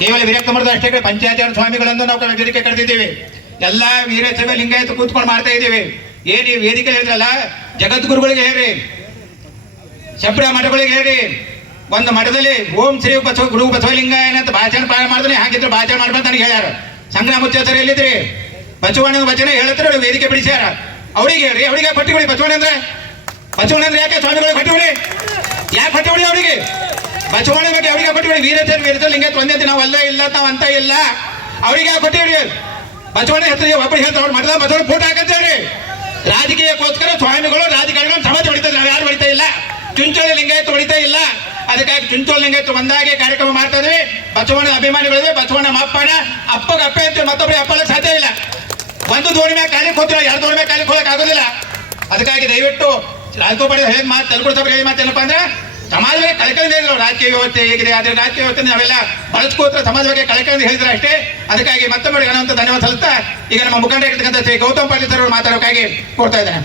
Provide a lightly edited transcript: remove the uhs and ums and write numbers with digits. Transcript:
ಕೇವಲ ವಿರಕ್ತ ಮಾಡೋದು ಅಷ್ಟೇ. ಪಂಚಾಚಾರ್ಯ ಸ್ವಾಮಿಗಳನ್ನು ನಾವು ವೇದಿಕೆ ಕರೆದಿದ್ದೀವಿ. ಎಲ್ಲ ವೀರಶೈವ ಲಿಂಗಾಯತ ಕೂತ್ಕೊಂಡು ಮಾಡ್ತಾ ಇದ್ದೀವಿ. ಏನು ಈ ವೇದಿಕೆ ಹೇಳಿದ್ರಲ್ಲ, ಜಗದ್ಗುರುಗಳಿಗೆ ಹೇಳ್ರಿ, ಶಬ್ರ ಮಠಗಳಿಗೆ ಹೇಳ್ರಿ, ಒಂದು ಮಠದಲ್ಲಿ ಓಂ ಶ್ರೀ ಗುರು ಬಸವಲಿಂಗಾಯನ ಅಂತ ಭಾಷಣ ಮಾಡಿದ್ರೆ ಹಾಗಿದ್ರೆ ಭಾಷಣ ಮಾಡ್ಬಂತ ನನಗೆ ಹೇಳ್ಯಾರ. ಸಂಗ್ರಾಮ ಮುಚ್ಚೇಸರ್ ಎಲ್ಲಿದ್ರಿ? ಬಸವಣ್ಣ ವಚನ ಹೇಳ್ತಾರೆ, ವೇದಿಕೆ ಬಿಡಿಸ್ಯಾರ. ಅವ್ರಿಗೆ ಹೇಳ್ರಿ, ಅವ್ರಿಗೆ ಪಟ್ಟಿ ಬಿಡಿ. ಬಸವಣ್ಣ ಅಂದ್ರೆ ಯಾಕೆ ಸ್ವಾಮಿಗಳಿಗೆ ಪಟ್ಟಿ ಬಿಡಿ? ಯಾಕೆ ಪಟ್ಟಿ ಬಿಡಿ ಅವರಿಗೆ? ಬಸವಣ್ಣ ಬಗ್ಗೆ ಅವರಿಗೆ ಪಟ್ಟಿ ಬಿಡಿ. ವೀರಶೈವ ಲಿಂಗಾಯತ ಒಂದೇ ನಾವು ಅಲ್ಲ ಇಲ್ಲ ನಾವು ಅಂತ ಇಲ್ಲ, ಅವರಿಗೆ ಯಾಕೆ ಪಟ್ಟಿ ಬಿಡಿ? ಬಸವಣ್ಣ ಹೆಸರಿಗೆ ಒಬ್ಬರು ಹೇಳ್ತಾರೆ, ಅವ್ರು ಮಠದ ಬಸವಣ್ಣ ಫೋಟೋ ಹಾಕಂತೇಳಿ ರಾಜಕೀಯಕ್ಕೋಸ್ಕರ ಸ್ವಾಮಿಗಳು ರಾಜಕಾರಣಿಗಳು ಸಮಾಜ ಹೊಡಿತಾರೆ. ನಾವು ಯಾರು ಹೊಡಿತಾ ಇಲ್ಲ, ಚುಂಚೋಳಿ ಲಿಂಗಾಯತ ಹೊಡಿತಾ ಇಲ್ಲ. ಅದಕ್ಕಾಗಿ ಚುಂಚೋಳಿ ಲಿಂಗಾಯತ ಒಂದಾಗಿ ಕಾರ್ಯಕ್ರಮ ಮಾಡ್ತಾ ಇದ್ವಿ. ಬಸವಣ್ಣ ಅಭಿಮಾನಿಗಳಿವೆ, ಬಸವಣ್ಣ ಅಪ್ಪನ ಅಪ್ಪಗೆ ಅಪ್ಪ ಅಂತ ಮತ್ತೊಬ್ಬರಿಗೆ ಅಪ್ಪಲ್ಲ ಸಾಧ್ಯ ಇಲ್ಲ. ಒಂದು ದೋಣಿ ಮೇಲೆ ಕಾಲಿಗೆ ಹೋಗ್ತೀವಿ, ಎರಡು ದೋಣಿ ಮೇಲೆ ಕಾಲಿಗೆ ಹೋಗಕ್ಕೆ ಆಗೋದಿಲ್ಲ. ಅದಕ್ಕಾಗಿ ದಯವಿಟ್ಟು ರಾಜಗೋಪಾಲ ಹೇಳಿದ ಮಾತು, ತಲುಪುರ ಸಭೆ ಹೇಳಿದ ಮಾತು ಏನಪ್ಪ ಅಂದ್ರೆ, ಸಮಾಜ ಬಗ್ಗೆ ಕಳಕಳಿಂದ ಹೇಳಿದ್ರು. ರಾಜಕೀಯ ವ್ಯವಸ್ಥೆ ಹೇಗಿದೆ, ಅದ್ರ ರಾಜಕೀಯ ವ್ಯವಸ್ಥೆ ನಾವೆಲ್ಲ ಬಳಸ್ಕೋತ್ರ ಸಮಾಜ ಬಗ್ಗೆ ಕಳಕಳಿಂದ ಹೇಳಿದ್ರೆ ಅಷ್ಟೇ. ಅದಕ್ಕಾಗಿ ಮತ್ತೊಮ್ಮೆ ಧನ್ಯವಾದ ಸಲ್ಲಿಸ್ತಾ ಈಗ ನಮ್ಮ ಮುಖಂಡರಾಗಿರ್ತಕ್ಕಂಥ ಶ್ರೀ ಗೌತಮ್ ಪಾಟೀಲ್ ಸರ್ ಅವರು ಮಾತಾಡೋಕ್ಕಾಗಿ ಕೊಡ್ತಾ ಇದ್ದೇನೆ.